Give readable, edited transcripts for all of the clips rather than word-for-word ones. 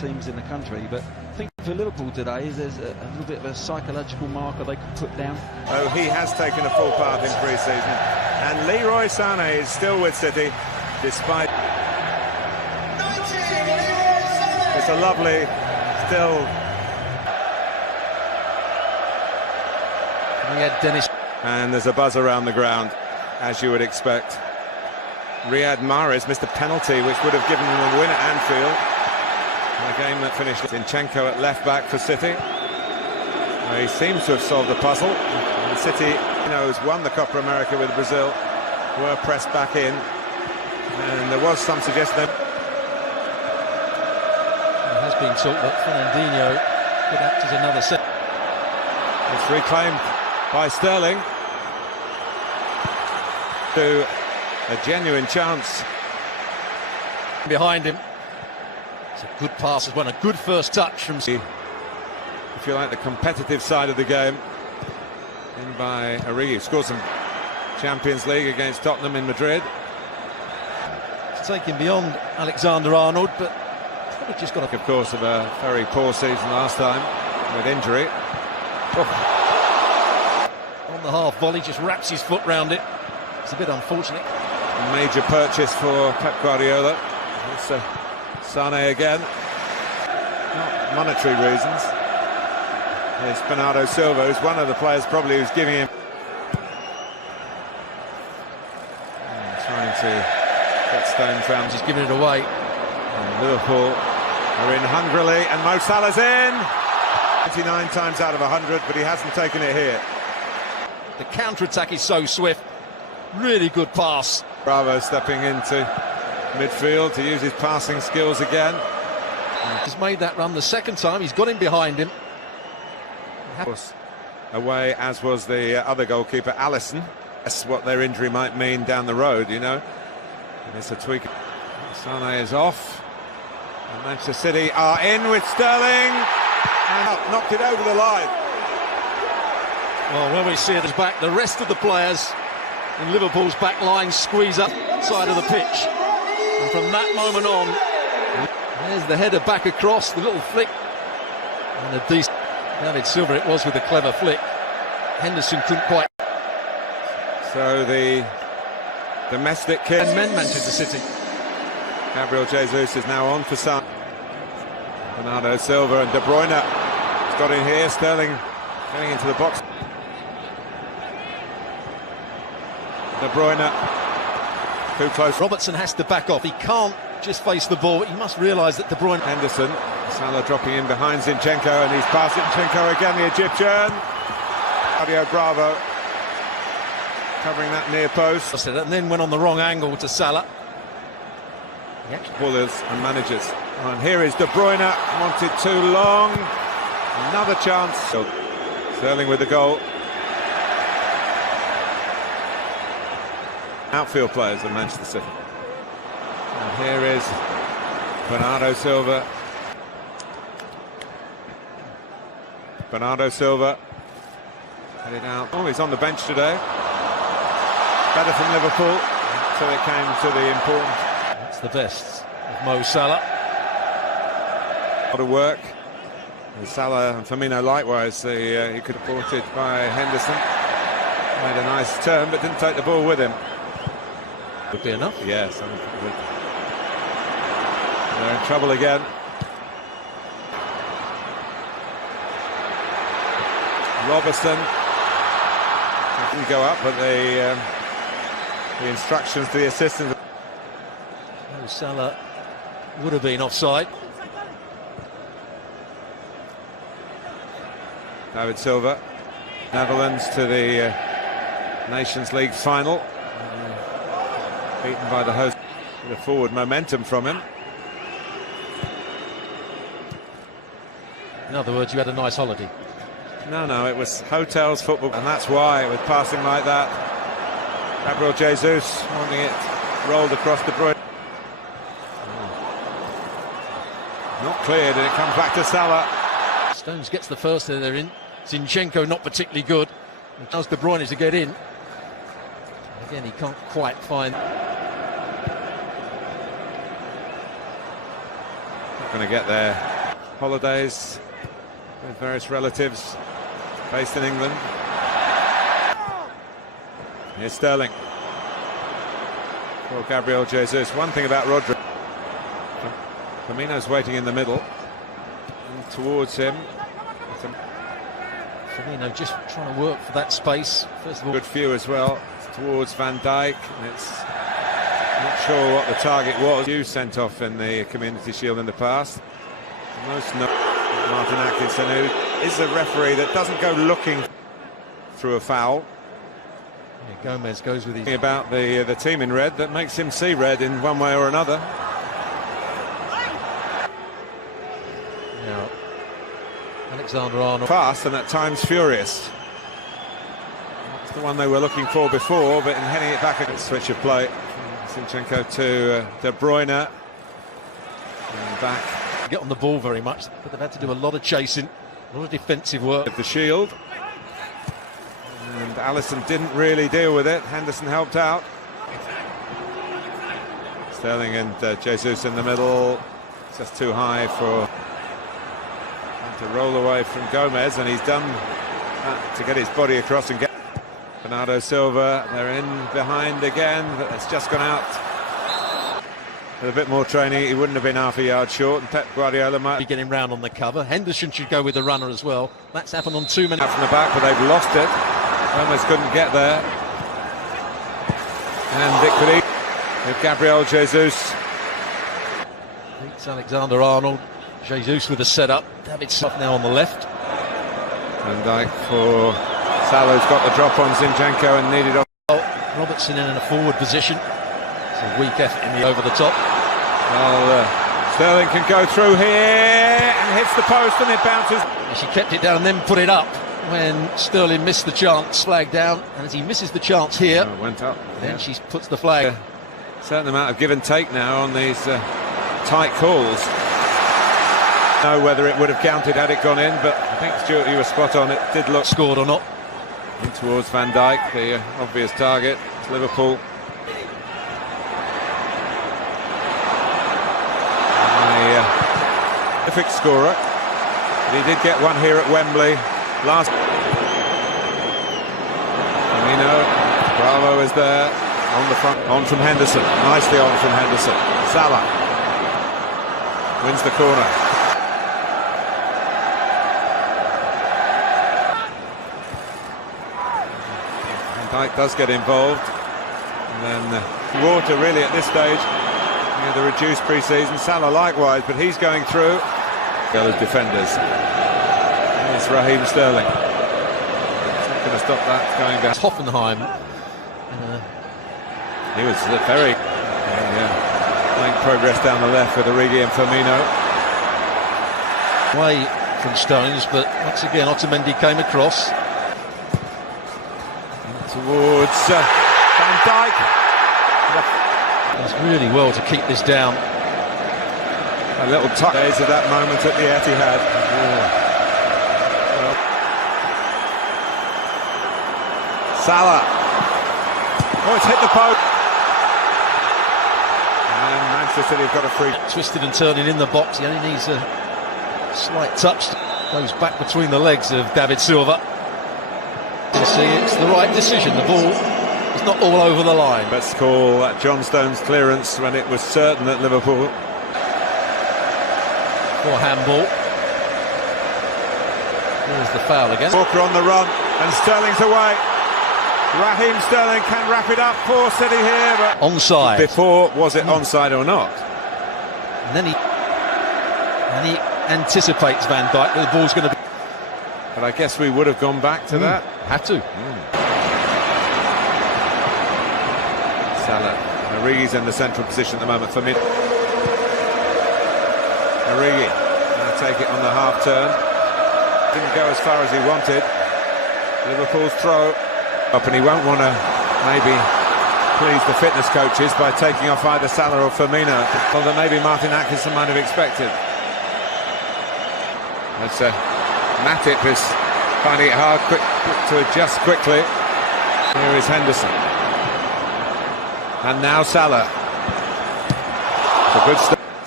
teams in the country, but I think for Liverpool today, there's a little bit of a psychological marker they could put down. Oh, he has taken a full part in pre-season, and Leroy Sané is still with City, despite... It's a lovely, still... Dennis. And there's a buzz around the ground, as you would expect. Riyad Mahrez missed a penalty, which would have given them a win at Anfield. A game that finished. Zinchenko at left-back for City. He seems to have solved the puzzle. And City, has won the Copa America with Brazil, were pressed back in. And there was some suggestion that... It has been talked that Fernandinho could act as another set. It's reclaimed by Sterling. To a genuine chance. Behind him. It's a good pass as well, a good first touch from... If you like, the competitive side of the game. In by Origi, scored some Champions League against Tottenham in Madrid. It's taken beyond Alexander-Arnold, but probably just got... Of course, of a very poor season last time, with injury. On the half volley, just wraps his foot round it. It's a bit unfortunate. Major purchase for Pep Guardiola. It's Sané again. Not monetary reasons. It's Bernardo Silva, who's one of the players probably who's giving him... trying to get stones round. He's giving it away. And Liverpool are in hungrily, and Mo Salah's in! 29 times out of 100, but he hasn't taken it here. The counter-attack is so swift. Really good pass. Bravo stepping into midfield to use his passing skills again. He's made that run the second time. He's got him behind him. Of course, away, as was the other goalkeeper, Alisson. That's what their injury might mean down the road, And it's a tweak. Sané is off. And Manchester City are in with Sterling. And knocked it over the line. Well, when we see it back, the rest of the players in Liverpool's back line squeeze up side of the pitch. And from that moment on, there's the header back across, the little flick. And a decent... David Silva it was with a clever flick. Henderson couldn't quite... So the domestic kid... And men Manchester City. Gabriel Jesus is now on for Sané. Bernardo Silva and De Bruyne has got in here. Sterling getting into the box. De Bruyne too close. Robertson has to back off. He can't just face the ball. He must realise that De Bruyne... Henderson, Salah dropping in behind Zinchenko, and he's passed Zinchenko again, the Egyptian. Claudio Bravo covering that near post. And then went on the wrong angle to Salah. Ballers and managers. And here is De Bruyne, wanted too long. Another chance. Sterling with the goal. Outfield players of Manchester City. And here is Bernardo Silva. Bernardo Silva headed out. Oh, he's on the bench today. Better from Liverpool. So it came to the important. That's the best of Mo Salah. A lot of work. And Salah and Firmino likewise. He could have brought it by Henderson. Made a nice turn, but didn't take the ball with him. Would be enough. Yes, I think it would. They're in trouble again. Robertson didn't go up, but the instructions to the assistant. Oh, Salah would have been offside. David Silva, Netherlands to the Nations League final. Beaten by the host. The forward momentum from him. In other words, you had a nice holiday. No, it was hotels, football, and that's why, with passing like that, Gabriel Jesus wanting it rolled across De Bruyne. Not cleared, and it comes back to Salah. Stones gets the first they're in. Zinchenko not particularly good. And allows De Bruyne to get in. Again, he can't quite find... Not going to get there. holidays with various relatives based in England. Here's Sterling for Gabriel Jesus. One thing about Rodri, Firmino's waiting in the middle, and towards him. Firmino just trying to work for that space. First of all, good view as well towards Van Dijk. It's not sure what the target was. You sent off in the Community Shield in the past. Most Martin Atkinson, who is a referee that doesn't go looking through a foul. Yeah, Gomez goes with his... About the team in red that makes him see red in one way or another. Now, Alexander-Arnold. Fast and at times furious. That's the one they were looking for before, but in heading it back, a switch of play. Zinchenko to De Bruyne. And back. Get on the ball very much, but they've had to do a lot of chasing, a lot of defensive work. Of the shield. And Alisson didn't really deal with it. Henderson helped out. Sterling and Jesus in the middle. Just too high for him to roll away from Gomez, and he's done that to get his body across and get Bernardo Silva. They're in behind again, but it's just gone out. With a bit more training, he wouldn't have been half a yard short, and Pep Guardiola might be getting round on the cover. Henderson should go with the runner as well. That's happened on too many. Out from the back, but they've lost it. Gomez couldn't get there. And it could eat with Gabriel Jesus. Beats Alexander-Arnold. Jesus with a setup. David Silva now on the left. Van Dijk for Salah's got the drop on Zinchenko and needed off. Robertson in a forward position. It's a weak effort in the over the top. Well, Sterling can go through here and hits the post, and it bounces. She kept it down and then put it up when Sterling missed the chance. Flag down, and as he misses the chance here, went up. Then she puts the flag. A certain amount of give and take now on these tight calls. Know whether it would have counted had it gone in, but I think Stuart, you were spot on. It did look scored or not. In towards Van Dijk, the obvious target. It's Liverpool. A terrific scorer. But he did get one here at Wembley last. Firmino, Bravo is there on the front. On from Henderson, nicely on from Henderson. Salah wins the corner. Dijk does get involved, and then Water really at this stage, the reduced pre-season. Salah likewise, but he's going through. As defenders, it's Raheem Sterling. It's not going to stop that going down. Hoffenheim. He was very making progress down the left with Origi and Firmino. Away from Stones, but once again Otamendi came across. Towards Van Dijk. Does really well to keep this down. A little touch days of that moment at the Etihad. Salah. Oh, it's hit the post. And Manchester City have got a free. Twisted and turning in the box. He only needs a slight touch. Goes back between the legs of David Silva. You see, it's the right decision. The ball is not all over the line. Let's call that John Stones clearance when it was certain that Liverpool. For handball. There's the foul again. Walker on the run, and Sterling's away. Raheem Sterling can wrap it up for City here, but onside. Before, was it onside or not? And then he anticipates Van Dijk that the ball's going to be. But I guess we would have gone back to that. Had to. Salah. Origi's in the central position at the moment for mid. Origi going to take it on the half turn. Didn't go as far as he wanted. Liverpool's throw up, and he won't want to maybe please the fitness coaches by taking off either Salah or Firmino, although maybe Martin Atkinson might have expected. That's Matip is finding it hard to adjust quickly. Here is Henderson. And now Salah. It's a good start.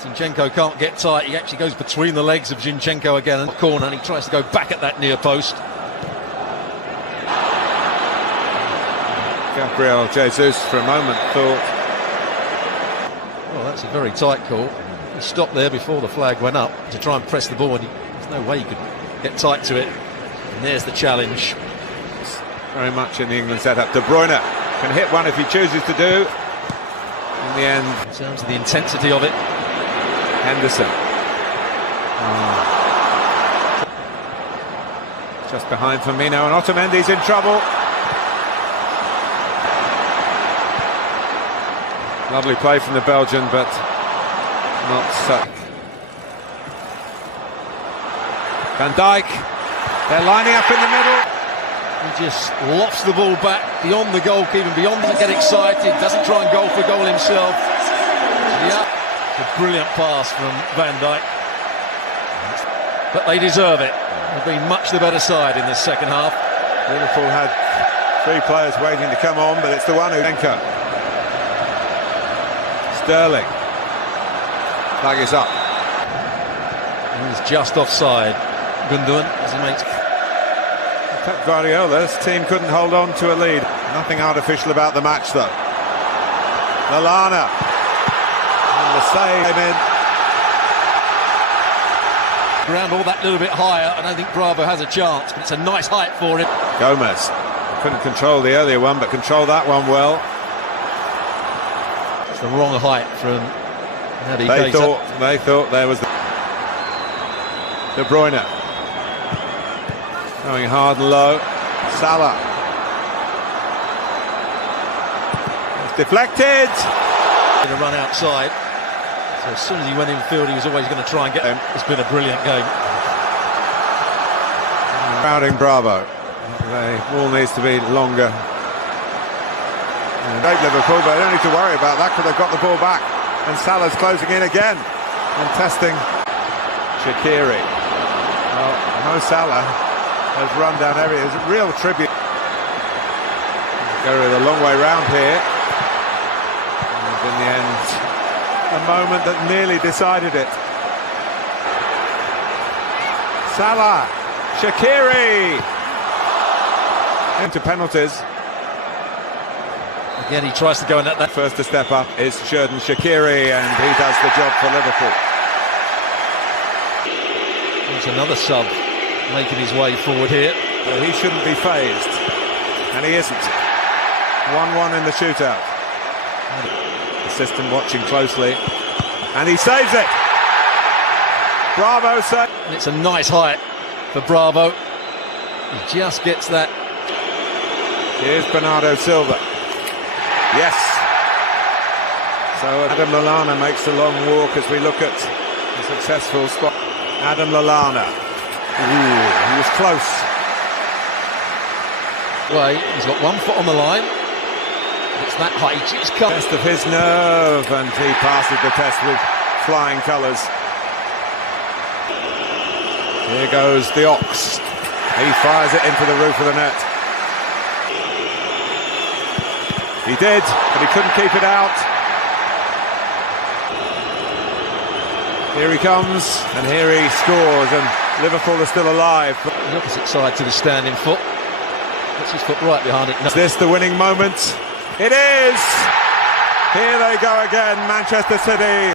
Zinchenko can't get tight. He actually goes between the legs of Zinchenko again in the corner, and he tries to go back at that near post. Gabriel Jesus for a moment thought, well, that's a very tight call. He stopped there before the flag went up to try and press the ball, and there's no way he could get tight to it. And there's the challenge. very much in the England setup. De Bruyne can hit one if he chooses to do. In the end, in terms of the intensity of it, Henderson. Just behind Firmino, and Otamendi's in trouble. Lovely play from the Belgian, but not such. Van Dijk, they're lining up in the middle. He just lofts the ball back beyond the goalkeeper, beyond, doesn't get excited, doesn't try and go for goal himself. Yeah, a brilliant pass from Van Dijk. But they deserve it. They've been much the better side in this second half. Liverpool had three players waiting to come on, but it's the one who anchor. Sterling. Flag is up. He's just offside. Gundogan, as he makes. Pep Guardiola's team couldn't hold on to a lead. Nothing artificial about the match, though. Lallana. And the save came in. Ground all that little bit higher. I don't think Bravo has a chance, but it's a nice height for him. Gomez couldn't control the earlier one, but controlled that one well. It's the wrong height from Naby Keita. They thought there was the De Bruyne going hard and low. Salah. It's deflected. To run outside. So as soon as he went in field, he was always going to try and get him. It's been a brilliant game. Crowding Bravo. The ball needs to be longer. Great Liverpool, but they don't need to worry about that because they've got the ball back. And Salah's closing in again and testing Shaqiri. Well, Mo Salah has run down areas. Real tribute. Go a long way round here. And in the end, a moment that nearly decided it. Salah, Shaqiri. Into penalties. Again, he tries to go in that. First to step up is Xherdan Shaqiri, and he does the job for Liverpool. There's another sub making his way forward here. Well, he shouldn't be phased, and he isn't. 1-1 in the shootout. Assistant watching closely, and he saves it. Bravo saves. It's a nice height for Bravo. He just gets that. Here's Bernardo Silva. Yes. So Adam Lallana makes the long walk as we look at the successful spot. Adam Lallana. Ooh, he was close. Well, he's got 1 foot on the line. It's that height. He's come. Test of his nerve, and he passes the test with flying colours. Here goes the Ox. He fires it into the roof of the net. He did, but he couldn't keep it out. Here he comes, and here he scores, and Liverpool are still alive. The opposite side to the standing foot. Puts his foot right behind it. Is this the winning moment? It is! Here they go again, Manchester City.